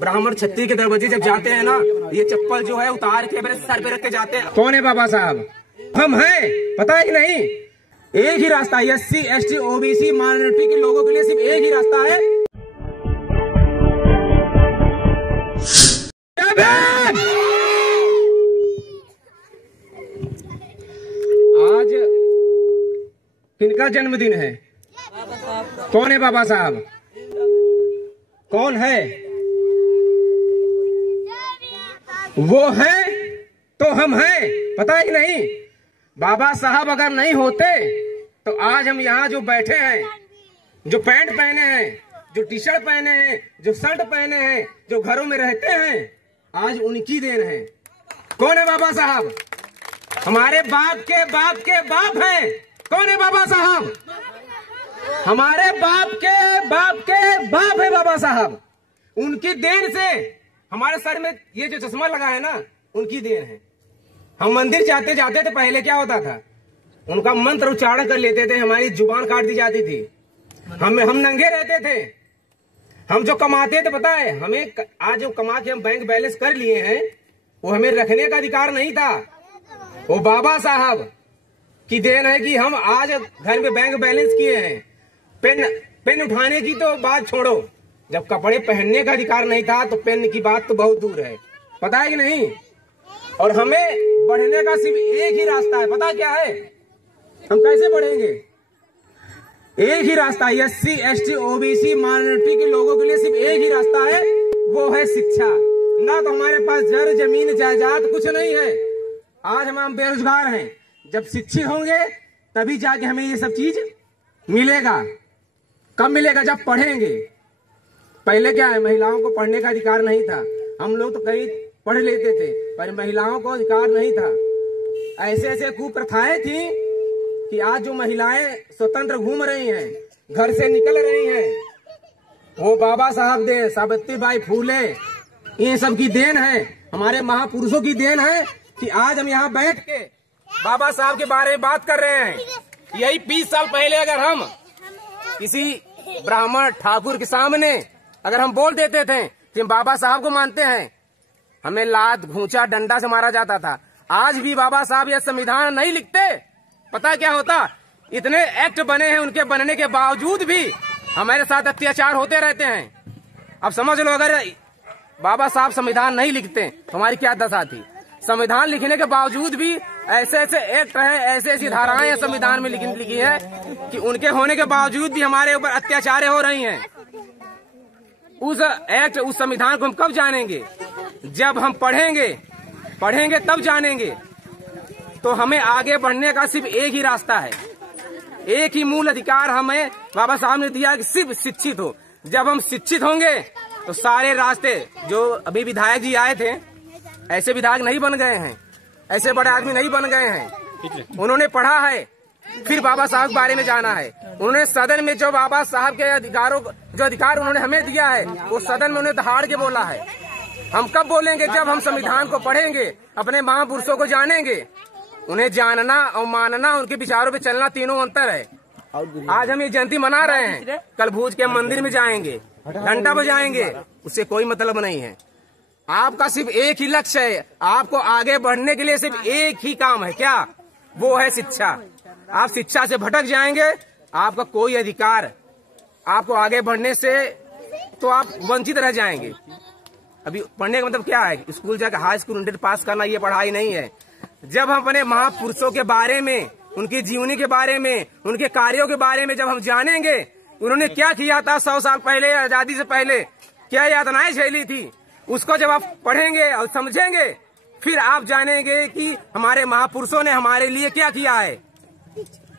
ब्राह्मण छत्री के दरवाजे जब जाते हैं ना, ये चप्पल जो है उतार के मेरे सर पे रख के जाते हैं। कौन है बाबा साहब? हम हैं, पता है कि नहीं? एक ही रास्ता है, SC ST OBC माइनॉरिटी के लोगों के लिए सिर्फ एक ही रास्ता है। आज किनका जन्मदिन है? कौन है बाबा साहब? कौन है? वो है तो हम हैं, पता है कि नहीं? बाबा साहब अगर नहीं होते तो आज हम यहाँ जो बैठे हैं, जो पैंट पहने हैं, जो टी शर्ट पहने हैं, जो शर्ट पहने हैं, जो घरों में रहते हैं, आज उनकी देन है। कौन है बाबा साहब? हमारे बाप के बाप के बाप हैं। कौन है बाबा साहब? हमारे बाप के बाप के बाप है बाबा साहब। उनकी देन से हमारे सर में ये जो चश्मा लगा है ना, उनकी देन है। हम मंदिर जाते जाते थे, पहले क्या होता था, उनका मंत्र उच्चारण कर लेते थे, हमारी जुबान काट दी जाती थी, हम नंगे रहते थे। हम जो कमाते थे, पता है हमें, आज जो कमा के हम बैंक बैलेंस कर लिए हैं, वो हमें रखने का अधिकार नहीं था। वो बाबा साहब की देन है कि हम आज घर में बैंक बैलेंस किए हैं। पेन उठाने की तो बात छोड़ो, जब कपड़े पहनने का अधिकार नहीं था तो पेन की बात तो बहुत दूर है, पता है कि नहीं? और हमें बढ़ने का सिर्फ एक ही रास्ता है, पता क्या है? हम कैसे बढ़ेंगे? एक ही रास्ता, SC ST OBC माइनॉरिटी के लोगों के लिए सिर्फ एक ही रास्ता है, वो है शिक्षा। ना तो हमारे पास जर जमीन जायदाद कुछ नहीं है। आज हम बेरोजगार हैं। जब शिक्षित होंगे तभी जाके हमें ये सब चीज मिलेगा। कब मिलेगा? जब पढ़ेंगे। पहले क्या है, महिलाओं को पढ़ने का अधिकार नहीं था। हम लोग तो कई पढ़ लेते थे, पर महिलाओं को अधिकार नहीं था। ऐसे ऐसे कुप्रथाएं थी कि आज जो महिलाएं स्वतंत्र घूम रही हैं, घर से निकल रही हैं, वो बाबा साहब देन, सावित्रीबाई फूले, ये सब की देन है, हमारे महापुरुषों की देन है कि आज हम यहाँ बैठ के बाबा साहब के बारे में बात कर रहे हैं। यही 20 साल पहले अगर हम किसी ब्राह्मण ठाकुर के सामने अगर हम बोल देते थे कि हम बाबा साहब को मानते हैं, हमें लात घूंचा डंडा से मारा जाता था। आज भी बाबा साहब यह संविधान नहीं लिखते, पता क्या होता? इतने एक्ट बने हैं, उनके बनने के बावजूद भी हमारे साथ अत्याचार होते रहते हैं। अब समझ लो, अगर बाबा साहब संविधान नहीं लिखते तो हमारी क्या दशा थी? संविधान लिखने के बावजूद भी ऐसे ऐसे एक्ट है, ऐसी ऐसी धाराएं संविधान में लिखी है कि उनके होने के बावजूद भी हमारे ऊपर अत्याचार हो रही हैं। उस एक्ट, उस संविधान को हम कब जानेंगे? जब हम पढ़ेंगे तब जानेंगे। तो हमें आगे बढ़ने का सिर्फ एक ही रास्ता है, एक ही मूल अधिकार हमें बाबा साहब ने दिया कि सिर्फ शिक्षित हो। जब हम शिक्षित होंगे तो सारे रास्ते, जो अभी विधायक जी आए थे, ऐसे विधायक नहीं बन गए हैं, ऐसे बड़े आदमी नहीं बन गए हैं। उन्होंने पढ़ा है, फिर बाबा साहब के बारे में जाना है। उन्होंने सदन में जो बाबा साहब के अधिकारों, जो अधिकार उन्होंने हमें दिया है, वो सदन में उन्हें दहाड़ के बोला है। हम कब बोलेंगे? जब हम संविधान को पढ़ेंगे, अपने महापुरुषों को जानेंगे। उन्हें जानना और मानना, उनके विचारों पे चलना, तीनों अंतर है। आज हम ये जयंती मना रहे हैं, कल भूज के मंदिर में जाएंगे, घंटा बजाएंगे, उससे कोई मतलब नहीं है। आपका सिर्फ एक ही लक्ष्य है, आपको आगे बढ़ने के लिए सिर्फ एक ही काम है, क्या? वो है शिक्षा। आप शिक्षा से भटक जाएंगे, आपका कोई अधिकार, आपको आगे बढ़ने से तो आप वंचित रह जाएंगे। अभी पढ़ने का मतलब क्या है? स्कूल जाकर हाई स्कूल 100 पास करना, ये पढ़ाई नहीं है। जब हम अपने महापुरुषों के बारे में, उनकी जीवनी के बारे में, उनके कार्यों के बारे में जब हम जानेंगे, उन्होंने क्या किया था 100 साल पहले, आजादी से पहले क्या यातनाएं झेली थी, उसको जब आप पढ़ेंगे और समझेंगे, फिर आप जानेंगे कि हमारे महापुरुषों ने हमारे लिए क्या किया है।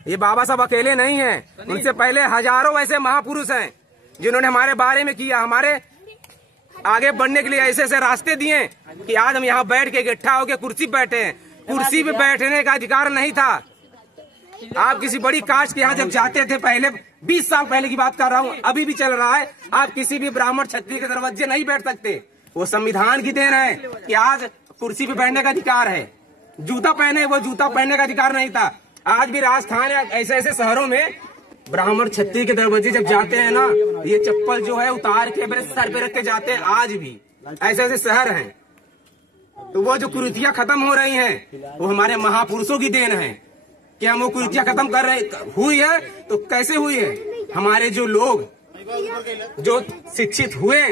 ये बाबा साहब अकेले नहीं हैं, उनसे पहले हजारों ऐसे महापुरुष हैं जिन्होंने हमारे बारे में किया, हमारे आगे बढ़ने के लिए ऐसे ऐसे रास्ते दिए कि आज हम यहाँ बैठ के इकट्ठा होकर कुर्सी पे बैठे हैं। कुर्सी पे बैठने का अधिकार नहीं था। आप किसी बड़ी कास्ट के यहाँ जब जाते थे, पहले 20 साल पहले की बात कर रहा हूँ, अभी भी चल रहा है, आप किसी भी ब्राह्मण क्षत्रिय के दरवाजे नहीं बैठ सकते। वो संविधान की देन है कि आज कुर्सी पे बैठने का अधिकार है। जूता पहने, वो जूता पहनने का अधिकार नहीं था। आज भी राजस्थान या ऐसे ऐसे शहरों में ब्राह्मण क्षत्रिय के दरवाजे जब जाते हैं ना, ये चप्पल जो है उतार के मेरे सर पे रख के जाते हैं। आज भी ऐसे ऐसे शहर हैं। तो वो जो कुरीतियां खत्म हो रही हैं वो हमारे महापुरुषों की देन है कि हम वो कुरीतियां खत्म कर रहे हुई है। तो कैसे हुई है? हमारे जो लोग जो शिक्षित हुए,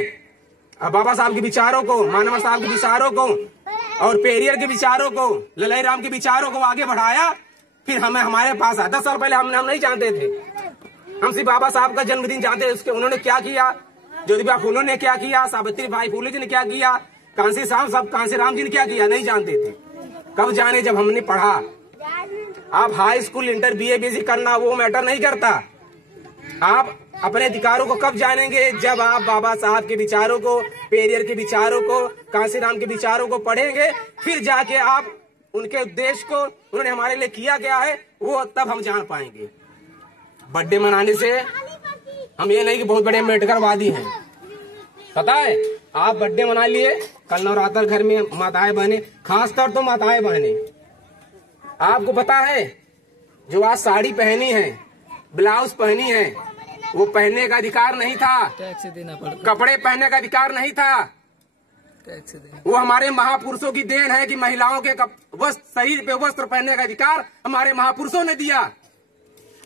बाबा साहब के विचारों को, मानव साहब के विचारों को और पेरियर के विचारों को, ललाई राम के विचारों को आगे बढ़ाया, फिर हमें हमारे पास 10 साल पहले हम नहीं जानते थे। हम सिर्फ बाबा साहब का जन्मदिन जानते थे, उसके उन्होंने क्या किया, ज्योतिबा फूले ने क्या किया, सावित्री बाई फूले जी ने क्या किया, कांसी राम जी ने क्या किया, नहीं जानते थे। कब जाने जब हमने पढ़ा। आप high school, inter, BA, BSc करना वो मैटर नहीं करता। आप अपने अधिकारों को कब जानेंगे? जब आप बाबा साहब के विचारों को, पेरियर के विचारों को, कांसी राम के विचारों को पढ़ेंगे, फिर जाके आप उनके उद्देश्य को, उन्होंने हमारे लिए किया क्या है, वो तब हम जान पाएंगे। बर्थडे मनाने से हम ये नहीं कि बहुत बड़े अम्बेडकरवादी हैं। पता है, आप बर्थडे मना लिए, कल नवरात्र घर में माताएं बहने, खासतौर तो माताएं बहने, आपको पता है जो आज साड़ी पहनी है, ब्लाउज पहनी है, वो पहनने का अधिकार नहीं था, टैक्स देना पड़ता, कपड़े पहनने का अधिकार नहीं था। टैक्स देना। वो हमारे महापुरुषों की देन है कि महिलाओं के शरीर पे वस्त्र पहनने का अधिकार हमारे महापुरुषों ने दिया।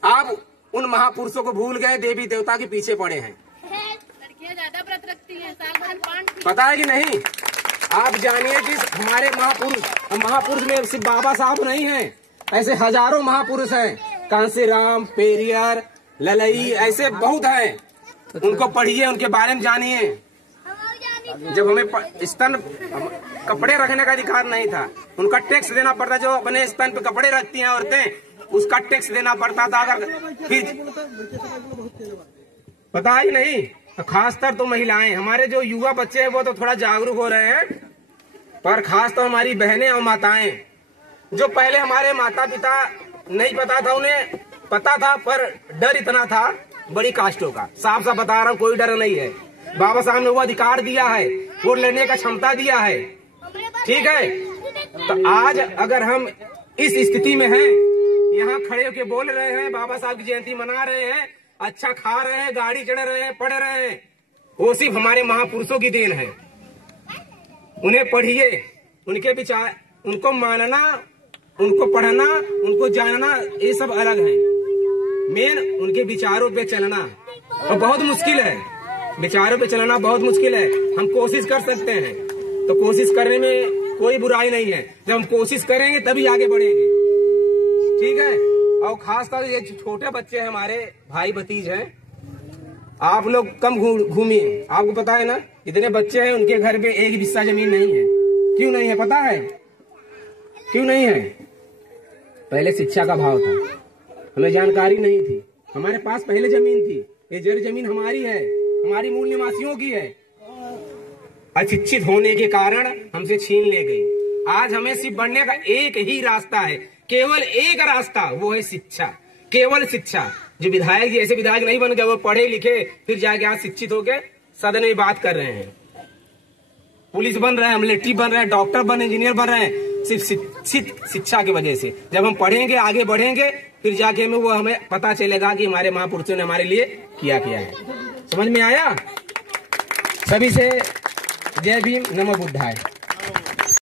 आप उन महापुरुषों को भूल गए, देवी देवता के पीछे पड़े हैं। लड़कियां ज्यादा व्रत रखती हैं, साल भर पाठ। पता है कि नहीं? आप जानिए कि हमारे महापुरुष में सिर्फ बाबा साहब नहीं हैं, ऐसे हजारों महापुरुष हैं। कांसी राम, पेरियर, ललई, ऐसे बहुत हैं। उनको पढ़िए, उनके बारे में जानिए। जब हमें स्तन कपड़े रखने का अधिकार नहीं था, उनका टैक्स देना पड़ता। जो अपने स्तन पे कपड़े रखती हैं औरतें, उसका टैक्स देना पड़ता था। अगर फिर पता ही नहीं, तो खासकर तो महिलाएं, हमारे जो युवा बच्चे हैं वो तो थोड़ा जागरूक हो रहे हैं, पर खास तो हमारी बहनें और माताएं, जो पहले हमारे माता पिता नहीं पता था, उन्हें पता था पर डर इतना था बड़ी कास्टों का। साफ साफ बता रहा हूँ, कोई डर नहीं है। बाबा साहब ने वो अधिकार दिया है, वो लड़ने का क्षमता दिया है, ठीक है। तो आज अगर हम इस स्थिति में हैं, यहाँ खड़े होके बोल रहे हैं, बाबा साहब की जयंती मना रहे हैं, अच्छा खा रहे हैं, गाड़ी चढ़ रहे हैं, पढ़ रहे हैं, वो सिर्फ हमारे महापुरुषों की देन है। उन्हें पढ़िए, उनके विचार, उनको मानना, उनको पढ़ना, उनको जानना, ये सब अलग है। मेन उनके विचारों पे चलना, और बहुत मुश्किल है। विचारों पे चलना बहुत मुश्किल है। हम कोशिश कर सकते हैं, तो कोशिश करने में कोई बुराई नहीं है। जब हम कोशिश करेंगे तभी आगे बढ़ेंगे, ठीक है। और खासकर ये छोटे बच्चे हैं, हमारे भाई भतीज हैं, आप लोग कम घूमिए। आपको पता है ना, इतने बच्चे हैं, उनके घर में एक हिस्सा जमीन नहीं है। क्यों नहीं है पता है? क्यों नहीं है? पहले शिक्षा का भाव था, हमें जानकारी नहीं थी। हमारे पास पहले जमीन थी, ये जमीन हमारी है, हमारी मूल निवासियों की है। अशिक्षित होने के कारण हमसे छीन ले गई। आज हमें सिर्फ बढ़ने का एक ही रास्ता है, केवल एक रास्ता, वो है शिक्षा, केवल शिक्षा। जो विधायक जी ऐसे विधायक नहीं बन गए, वो पढ़े लिखे फिर जाके आज शिक्षित होके सदन में बात कर रहे हैं, पुलिस बन रहे हैं, मिलिट्री बन रहे हैं, डॉक्टर बन, इंजीनियर बन रहे हैं, सिर्फ शिक्षा की वजह से। जब हम पढ़ेंगे, आगे बढ़ेंगे, फिर जाके वो हमें पता चलेगा कि हमारे महापुरुषों ने हमारे लिए किया है। समझ में आया? सभी से जय भीम, नमो बुद्धाय।